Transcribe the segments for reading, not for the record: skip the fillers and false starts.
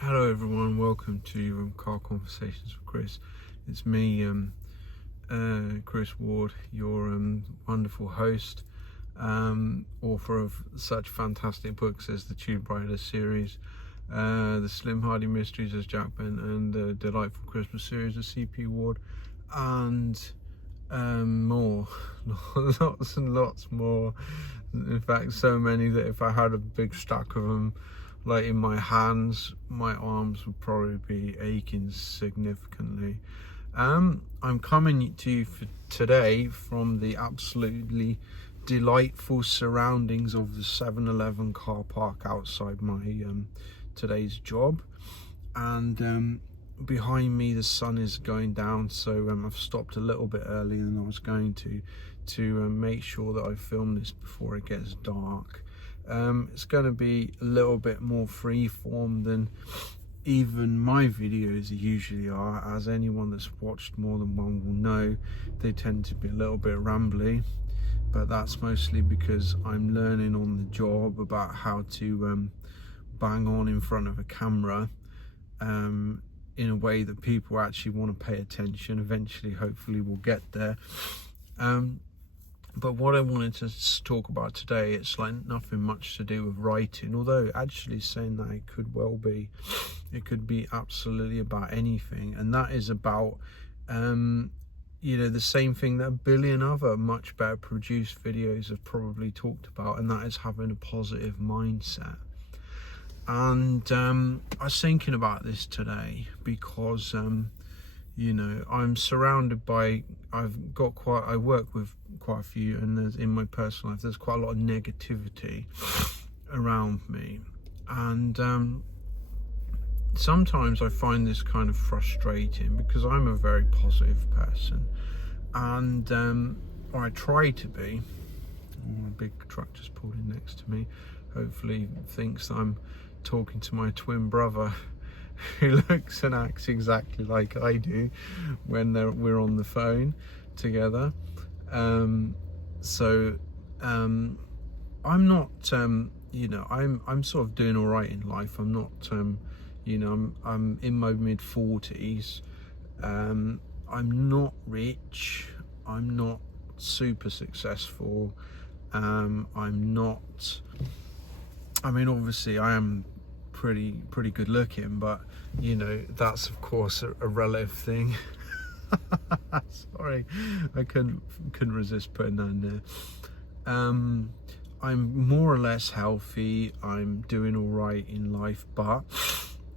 Hello everyone, welcome to Car Conversations with Chris. It's me, Chris Ward, your wonderful host, author of such fantastic books as the Tube Rider series, the Slim Hardy Mysteries as Jack Bent, and the Delightful Christmas series of CP Ward, and more, lots and lots more. In fact, so many that if I had a big stack of them like in my hands, my arms would probably be aching significantly. I'm coming to you for today from the absolutely delightful surroundings of the 7-Eleven car park outside my today's job, and behind me the sun is going down, so I've stopped a little bit earlier than I was going to make sure that I film this before it gets dark. It's going to be a little bit more freeform than even my videos usually are. As anyone that's watched more than one will know, they tend to be a little bit rambly, but that's mostly because I'm learning on the job about how to bang on in front of a camera in a way that people actually want to pay attention. Eventually, hopefully we'll get there. But what I wanted to talk about today, it's like nothing much to do with writing, although actually saying that it could be absolutely about anything, and that is about the same thing that a billion other much better produced videos have probably talked about, and that is having a positive mindset. And I was thinking about this today because I'm surrounded by, I work with quite a few, and there's, in my personal life, there's quite a lot of negativity around me, and sometimes I find this kind of frustrating because I'm a very positive person, and or I try to be. A big truck just pulled in next to me, hopefully thinks I'm talking to my twin brother who looks and acts exactly like I do when we're on the phone together. I'm not I'm sort of doing all right in life. I'm not I'm in my mid-40s. I'm not rich, I'm not super successful, obviously I am pretty good looking, but that's of course a relative thing. Sorry, I couldn't resist putting that in there. I'm more or less healthy, I'm doing all right in life, but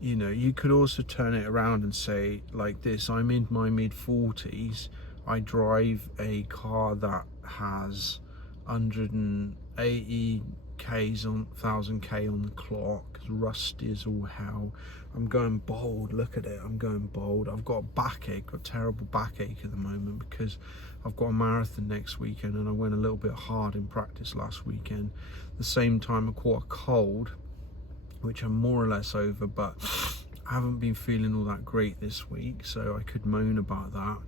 you could also turn it around and say like this: I'm in my mid-40s, I drive a car that has 180 1,000 k on the clock, as rusty as all hell. I'm going bold, look at it, I'm going bold. I've got a backache, got terrible backache at the moment because I've got a marathon next weekend, and I went a little bit hard in practice last weekend. At the same time, I caught a cold, which I'm more or less over, but I haven't been feeling all that great this week, so I could moan about that.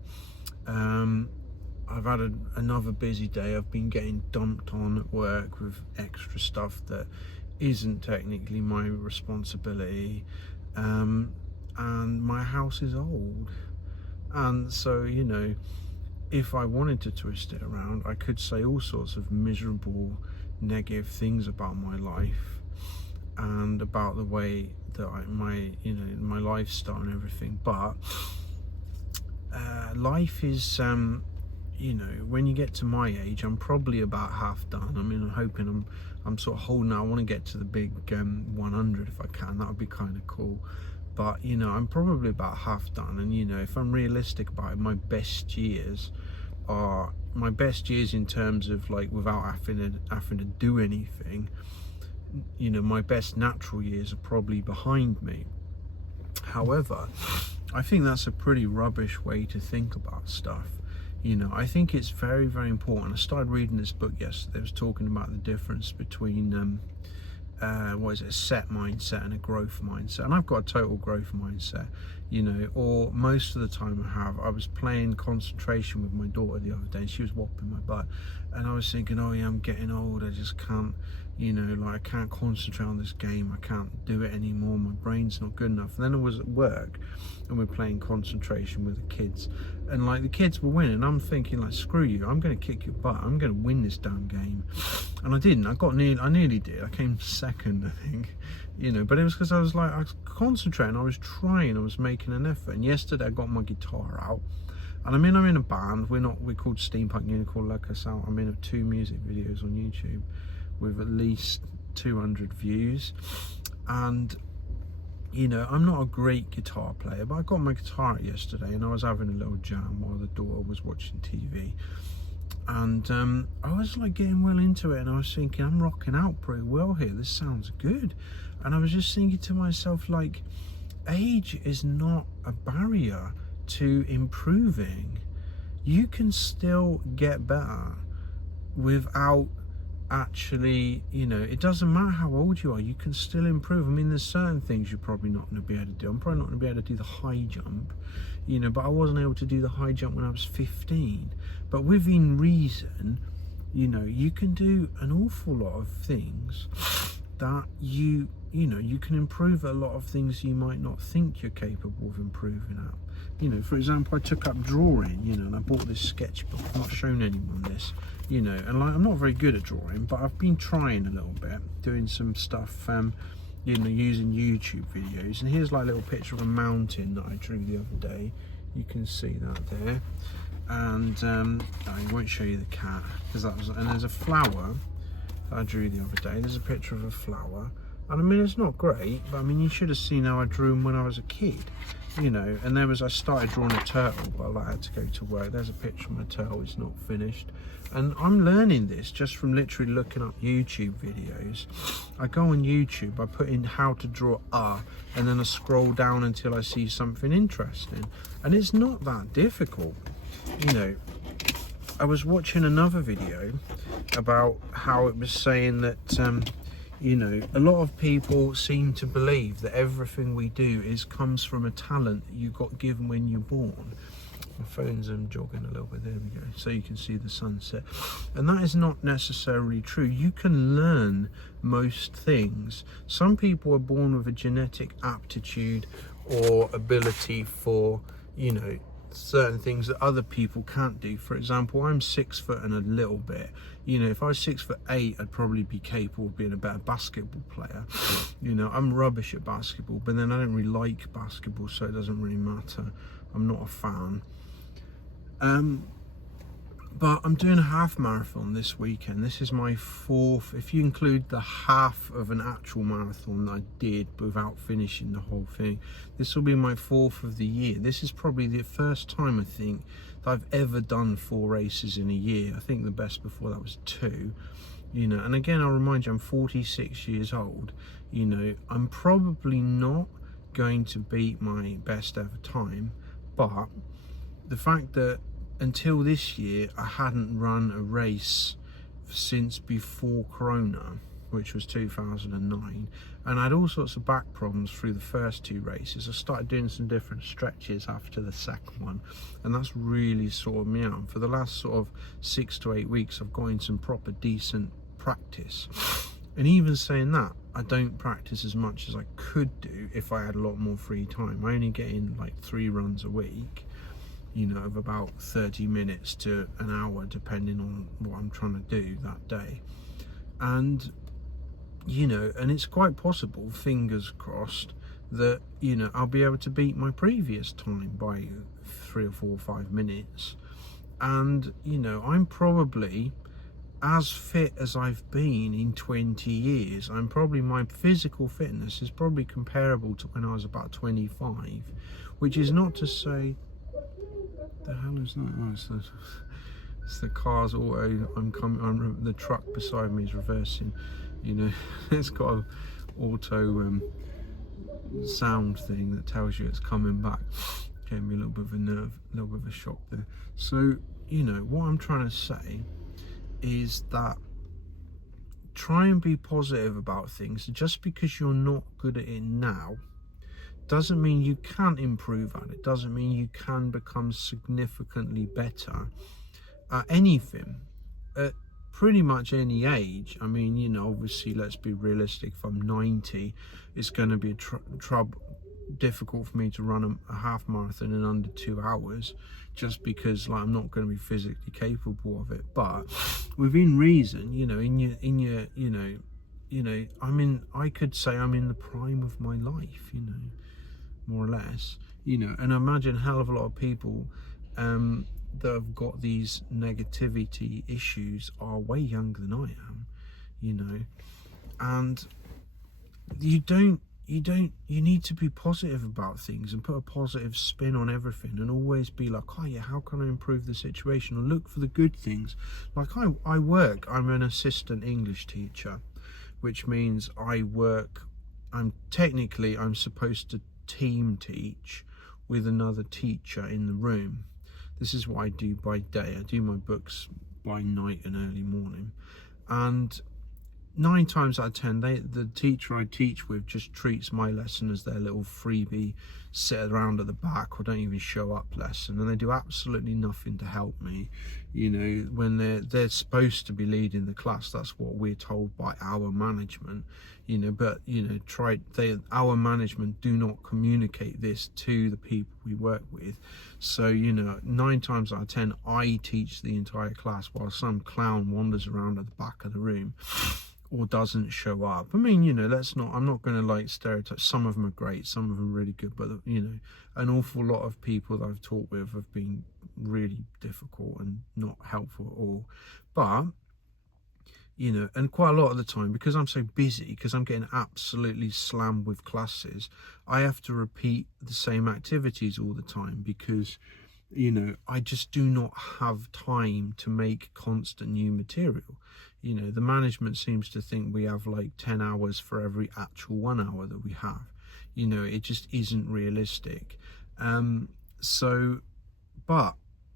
I've had another busy day. I've been getting dumped on at work with extra stuff that isn't technically my responsibility, and my house is old, and so if I wanted to twist it around, I could say all sorts of miserable, negative things about my life and about the way that my lifestyle and everything, but life is when you get to my age, I'm probably about half done. I'm hoping I'm sort of holding out. I want to get to the big 100 if I can. That would be kind of cool, but I'm probably about half done. And if I'm realistic about it, my best years in terms of like without having to do anything, my best natural years are probably behind me. However, I think that's a pretty rubbish way to think about stuff. I think it's very, very important. I started reading this book yesterday. It was talking about the difference between a set mindset and a growth mindset. And I've got a total growth mindset, or most of the time I was playing concentration with my daughter the other day, and she was whopping my butt, and I was thinking, oh yeah, I'm getting old, I just can't you know, like I can't concentrate on this game, I can't do it anymore, my brain's not good enough. And then I was at work and we're playing concentration with the kids, and like the kids were winning. I'm thinking like, screw you, I'm going to kick your butt, I'm going to win this damn game. And I didn't. I nearly did. I came second, I think, you know, but it was because I was concentrating, I was trying, I was making an effort. And yesterday I got my guitar out, and I'm in a band. We're called Steampunk Unicorn, like us out. I'm in 2 music videos on YouTube with at least 200 views. And you know, I'm not a great guitar player, but I got my guitar out yesterday and I was having a little jam while the daughter was watching TV. And I was like getting well into it, and I was thinking, I'm rocking out pretty well here, this sounds good. And I was just thinking to myself, like, age is not a barrier to improving. You can still get better without actually, you know, it doesn't matter how old you are, you can still improve. I mean, there's certain things you're probably not going to be able to do. I'm probably not going to be able to do the high jump, you know, but I wasn't able to do the high jump when I was 15. But within reason, you know, you can do an awful lot of things that you know, you can improve a lot of things you might not think you're capable of improving at. You know, for example, I took up drawing, you know, and I bought this sketchbook. I've not shown anyone this, you know, and like, I'm not very good at drawing, but I've been trying a little bit, doing some stuff, you know, using YouTube videos. And here's like a little picture of a mountain that I drew the other day. You can see that there. And I won't show you the cat, because that was, and there's a flower that I drew the other day. There's a picture of a flower. And I mean, it's not great, but I mean, you should have seen how I drew them when I was a kid, you know. And then I started drawing a turtle, but I had to go to work. There's a picture of my turtle, it's not finished. And I'm learning this just from literally looking up YouTube videos. I go on YouTube, I put in how to draw and then I scroll down until I see something interesting. And it's not that difficult, you know. I was watching another video about how it was saying that, you know, a lot of people seem to believe that everything we do comes from a talent that you got given when you're born. My phone's jogging a little bit, there we go, so you can see the sunset. And that is not necessarily true. You can learn most things. Some people are born with a genetic aptitude or ability for, you know, certain things that other people can't do. For example, I'm 6 foot and a little bit. You know, if I was 6'8", I'd probably be capable of being a better basketball player. You know, I'm rubbish at basketball, but then I don't really like basketball, so it doesn't really matter. I'm not a fan. But I'm doing a half marathon this weekend. This is my 4th, if you include the half of an actual marathon that I did without finishing the whole thing. This will be my 4th of the year. This is probably the first time, I think, that I've ever done 4 races in a year. I think the best before that was 2. You know, and again, I'll remind you, I'm 46 years old. You know, I'm probably not going to beat my best ever time, but the fact that until this year I hadn't run a race since before Corona, which was 2009, and I had all sorts of back problems through the first 2 races. I started doing some different stretches after the second one, and that's really sorted me out. For the last sort of 6 to 8 weeks I've got in some proper decent practice. And even saying that, I don't practice as much as I could do if I had a lot more free time. I only get in like 3 runs a week, you know, of about 30 minutes to an hour, depending on what I'm trying to do that day. And, you know, and it's quite possible, fingers crossed, that, you know, I'll be able to beat my previous time by 3 or 4 or 5 minutes. And, you know, I'm probably as fit as I've been in 20 years. My physical fitness is probably comparable to when I was about 25, which is not to say, the hell is that? Oh, it's the car's auto. The truck beside me is reversing. You know, it's got a auto sound thing that tells you it's coming back. Gave me a little bit of a little bit of a shock there. So, you know, what I'm trying to say is that try and be positive about things. Just because you're not good at it now doesn't mean you can't improve at it. Doesn't mean you can become significantly better at anything. pretty much any age. I mean, you know, obviously, let's be realistic. If I'm 90, it's going to be difficult for me to run a half marathon in under 2 hours, just because like I'm not going to be physically capable of it. But within reason, you know, I could say I'm in the prime of my life, you know, more or less, you know. And I imagine a hell of a lot of people that have got these negativity issues are way younger than I am, you know. And you need to be positive about things and put a positive spin on everything, and always be like, oh yeah, how can I improve the situation, or look for the good things. Like I'm an assistant English teacher, which means I'm supposed to team teach with another teacher in the room. This is what I do by day. I do my books by night and early morning, and 9 times out of 10, the teacher I teach with just treats my lesson as their little freebie, sit around at the back, or don't even show up lesson, and they do absolutely nothing to help me. You know, when they're supposed to be leading the class, that's what we're told by our management. You know, but you know, our management do not communicate this to the people we work with. So you know, 9 times out of 10, I teach the entire class while some clown wanders around at the back of the room or doesn't show up. I mean, you know, I'm not going to like stereotype. Some of them are great, some of them are really good, but you know, an awful lot of people that I've talked with have been really difficult and not helpful at all. But you know, and quite a lot of the time, because I'm so busy, because I'm getting absolutely slammed with classes, I have to repeat the same activities all the time, because you know, I just do not have time to make constant new material. You know, the management seems to think we have like 10 hours for every actual 1 hour that we have. You know, it just isn't realistic. But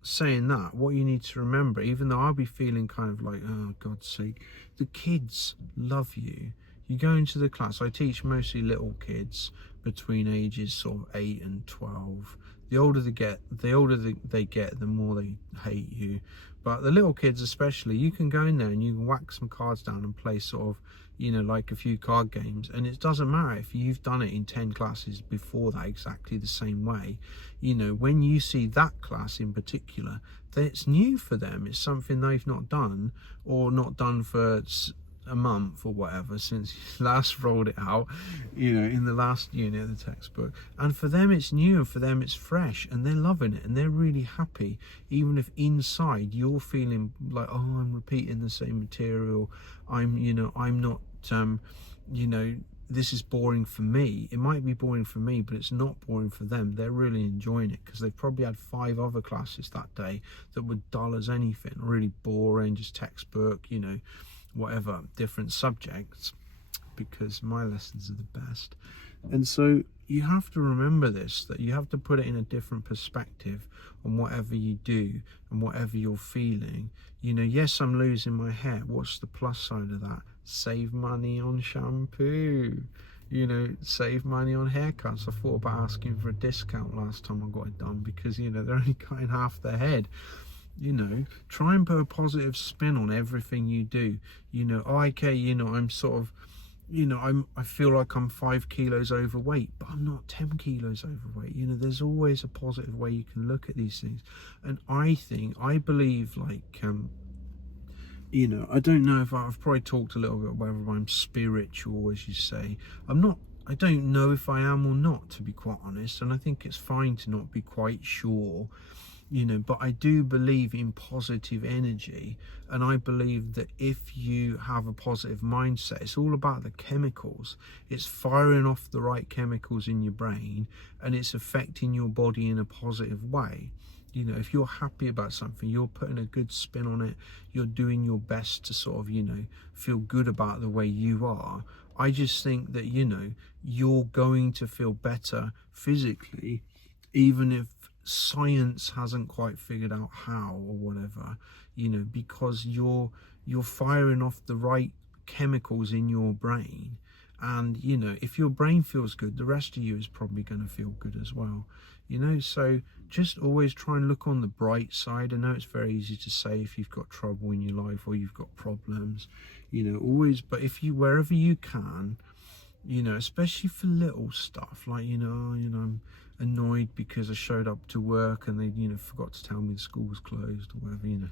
saying that, what you need to remember, even though I'll be feeling kind of like, oh God's sake, the kids love you. You go into the class, I teach mostly little kids between ages sort of 8 and 12. The older they get, the more they hate you. But the little kids especially, you can go in there and you can whack some cards down and play sort of, you know, like a few card games, and it doesn't matter if you've done it in 10 classes before that exactly the same way. You know, when you see that class in particular, that's new for them. It's something they've not done, or not done for a month or whatever since you last rolled it out, you know, in the last unit of the textbook. And for them it's new, and for them it's fresh, and they're loving it and they're really happy, even if inside you're feeling like, oh, I'm repeating the same material, I'm not you know, this is boring for me. It might be boring for me, but it's not boring for them. They're really enjoying it, because they've probably had 5 other classes that day that were dull as anything, really boring, just textbook, you know, whatever, different subjects, because my lessons are the best. And so you have to remember this, that you have to put it in a different perspective on whatever you do and whatever you're feeling. You know, yes, I'm losing my hair. What's the plus side of that? Save money on shampoo. You know, save money on haircuts. I thought about asking for a discount last time I got it done, because, you know, they're only cutting half their head. You know, try and put a positive spin on everything you do. You know, oh, okay, you know, I'm sort of, you know, I feel like I'm 5 kilos overweight, but I'm not 10 kilos overweight. You know, there's always a positive way you can look at these things. And I believe, like, you know, I don't know if I've probably talked a little bit whether I'm spiritual, as you say. I don't know if I am or not, to be quite honest. And I think it's fine to not be quite sure. You know, but I do believe in positive energy, and I believe that if you have a positive mindset, it's all about the chemicals. It's firing off the right chemicals in your brain, and it's affecting your body in a positive way. You know, if you're happy about something, you're putting a good spin on it, you're doing your best to sort of, you know, feel good about the way you are. I just think that, you know, you're going to feel better physically, even if science hasn't quite figured out how or whatever, you know, because you're firing off the right chemicals in your brain, And, you know, if your brain feels good, the rest of you is probably going to feel good as well, you know. So just always try and look on the bright side. I know it's very easy to say if you've got trouble in your life or you've got problems, you know, always, but if you, wherever you can, you know, especially for little stuff, like, you know, I'm annoyed because I showed up to work and they, you know, forgot to tell me the school was closed or whatever, you know.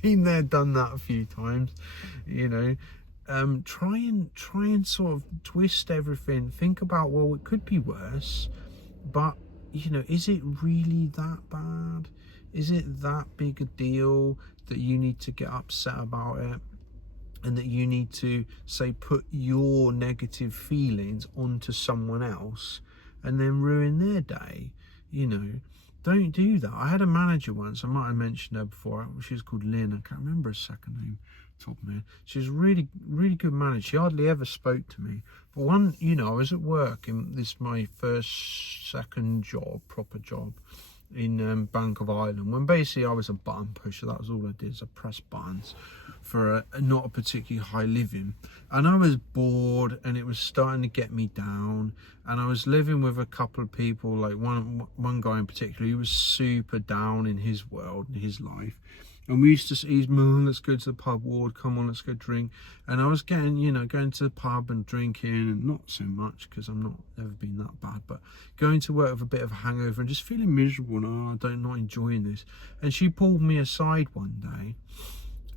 Been there, done that a few times, you know. Try and sort of twist everything. Think about, well, it could be worse, but, you know, is it really that bad? Is it that big a deal that you need to get upset about it? And that you need to, say, put your negative feelings onto someone else and then ruin their day? You know, don't do that. I had a manager once, I might have mentioned her before, she was called Lynn, I can't remember her second name, top of my head. She was really good manager. She hardly ever spoke to me. But one, you know, I was at work, in this, my second job, proper job, in Bank of Ireland, when basically I was a button pusher. That was all I did, is I pressed buttons for not a particularly high living, and I was bored and it was starting to get me down. And I was living with a couple of people, like one guy in particular, he was super down in his world, in his life. And we used to say, let's go to the pub, Ward, come on, let's go drink. And I was getting, you know, going to the pub and drinking, and not so much because I'm not ever been that bad, but going to work with a bit of a hangover and just feeling miserable and, I'm not enjoying this. And she pulled me aside one day,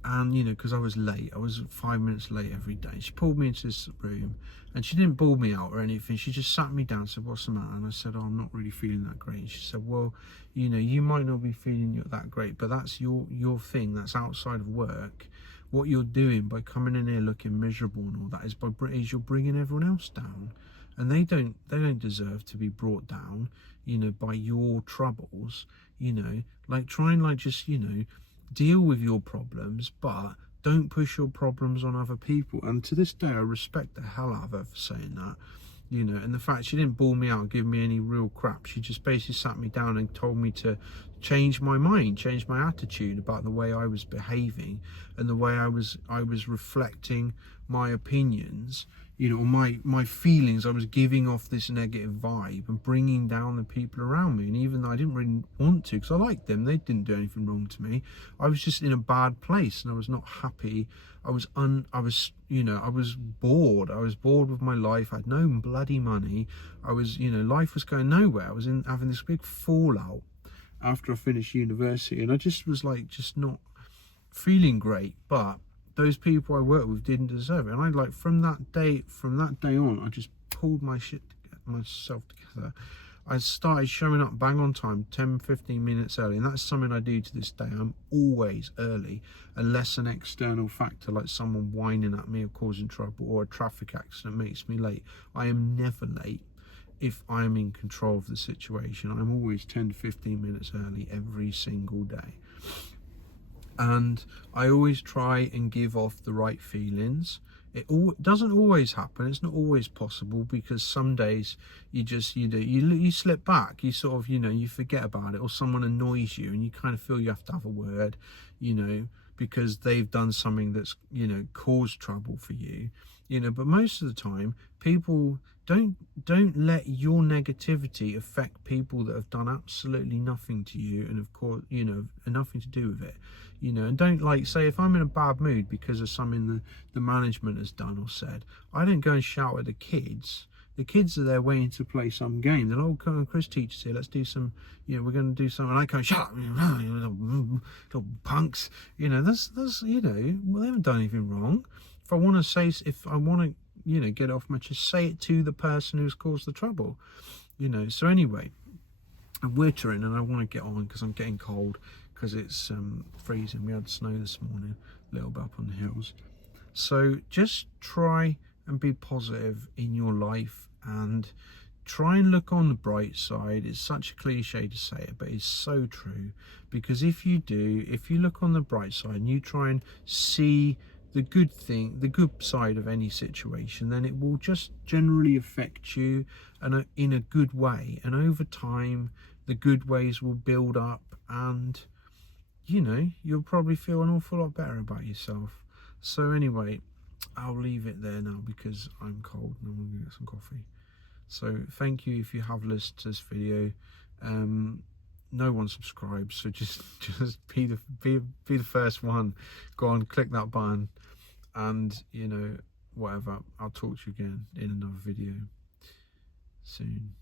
and, you know, because I was late, I was 5 minutes late every day. She pulled me into this room, and she didn't bawl me out or anything. She just sat me down and said, what's the matter? And I said, I'm not really feeling that great. And she said, well, you know, you might not be feeling that great, but that's your thing. That's outside of work. What you're doing by coming in here looking miserable and all that is you're bringing everyone else down, and they don't deserve to be brought down, you know, by your troubles. You know, like, try and, like, just, you know, deal with your problems, but don't push your problems on other people. And to this day, I respect the hell out of her for saying that, you know. And the fact she didn't bawl me out and give me any real crap, she just basically sat me down and told me to change my mind, change my attitude about the way I was behaving and the way I was reflecting my opinions, you know, my feelings. I was giving off this negative vibe and bringing down the people around me. And even though I didn't really want to, because I liked them, they didn't do anything wrong to me, I was just in a bad place and I was not happy. I was you know, I was bored. I was bored with my life. I had no bloody money. I was, you know, life was going nowhere. I was having this big fallout after I finished university, and I just was like, just not feeling great. But those people I worked with didn't deserve it. And I, like, from that day on, I just pulled myself together. I started showing up bang on time, 10-15 minutes early, and that's something I do to this day. I'm always early, unless an external factor like someone whining at me or causing trouble or a traffic accident makes me late. I am never late if I'm in control of the situation. I'm always 10-15 minutes early every single day. And I always try and give off the right feelings. It doesn't always happen. It's not always possible, because some days you just, you slip back. You sort of, you know, you forget about it, or someone annoys you and you kind of feel you have to have a word, you know, because they've done something that's, you know, caused trouble for you, you know. But most of the time, people don't let your negativity affect people that have done absolutely nothing to you, and of course, you know, nothing to do with it, you know. And don't, like, say, if I'm in a bad mood because of something the management has done or said, I don't go and shout at the kids. The kids are there waiting to play some game. They're, oh, come on, Chris, teacher's here, let's do some, you know, we're going to do something. I go, shut up, you little punks, you know. That's you know, well, they haven't done anything wrong. If I want to, you know, get off my chest, say it to the person who's caused the trouble, you know. So anyway, I'm wintering and I want to get on because I'm getting cold, because it's freezing. We had snow this morning, a little bit up on the hills. So just try and be positive in your life and try and look on the bright side. It's such a cliche to say it, but it's so true, because if you look on the bright side and you try and see the good thing, the good side of any situation, then it will just generally affect you and in a good way. And over time, the good ways will build up, and, you know, you'll probably feel an awful lot better about yourself. So anyway, I'll leave it there now because I'm cold and I'm going to get some coffee. So thank you if you have listened to this video. No one subscribes, so just be the first one. Go on, click that button, and you know, whatever. I'll talk to you again in another video soon.